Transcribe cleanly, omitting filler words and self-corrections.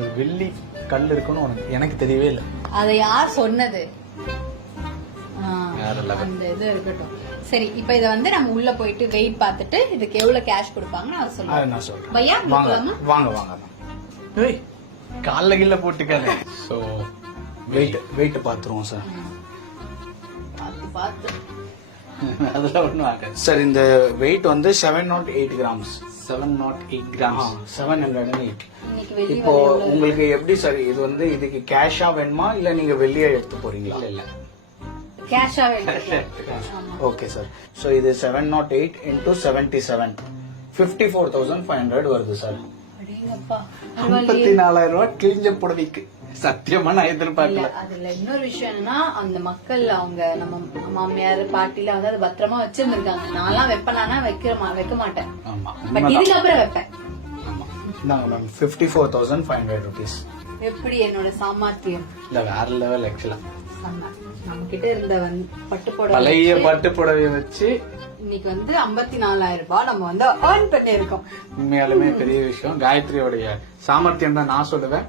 ஒரு வெள்ளி கல் இருக்குன்னு உனக்கு எனக்கு தெரியவே இல்லை. அதை யார் சொன்னது? வேற level. அந்த இது இருக்கட்டும். சரி, இப்ப இத வந்து நம்ம உள்ள போயிட்டு வெயிட் பார்த்துட்டு இதுக்கு எவ்வளவு கேஷ் கொடுப்பாங்கன்னு அதை அதை சொல்லுங்க. நான் சொல்றேன். பையா வாங்க போலாமா? வாங்க வாங்க. ஏய் கால்ல கீழ போட்டுக்காத. ஸோ வெயிட் பார்த்துருவோம் சார். பார்த்து பார்த்து. அதெல்லாம் ஒன்றும் ஆகாது சார். இந்த வெயிட் வந்து 708 கிராம்ஸ். 708 கிராம்ஸ். 708. இன்னைக்கு வெளிய இப்போ உங்களுக்கு எப்படி சார் இது வந்து இதுக்கு கேஷா வேணுமா இல்ல நீங்க வெளியே எடுத்து போறீங்களா? இல்ல கேஷா எடுத்துக்கலாம். ஆமா. Okay sir. ஸோ இது 708 into 77 54,500 வருது சார். அடேங்கப்பா. 54,000 ரூபாய் கிழிஞ்ச புடவைக்கு. சத்தியமா நான் இல்ல, எதிர்பார்க்கல. அதுல இன்னொரு விஷயம் என்னன்னா அந்த மக்கள் அவங்க நம்ம மாமியார் பாட்டில வந்து அதை பத்திரமா வச்சிருந்திருக்காங்க. நான்லாம் வைப்பேனா வைக்க மாட்டேன். ஆமா பட் இதுக்கு அப்புறம் வைப்பேன். ஆமா இந்தாங்க மேம் 54,500 rupees. எப்படி என்னோட சாமர்த்தியம். இல்ல வேற லெவல் ஆக்சுவலா. நம்ம கிட்ட இருந்த பட்டு புடவை பழைய பட்டு புடவைய வச்சு இன்னைக்கு வந்து 54,000 ரூபாய் நம்ம வந்து ஏர்ன் பண்ணிருக்கோம். உண்மையாலுமே பெரிய விஷயம். காயத்ரியோடைய சாமர்த்தியம் தான் நான் சொல்லுவேன்.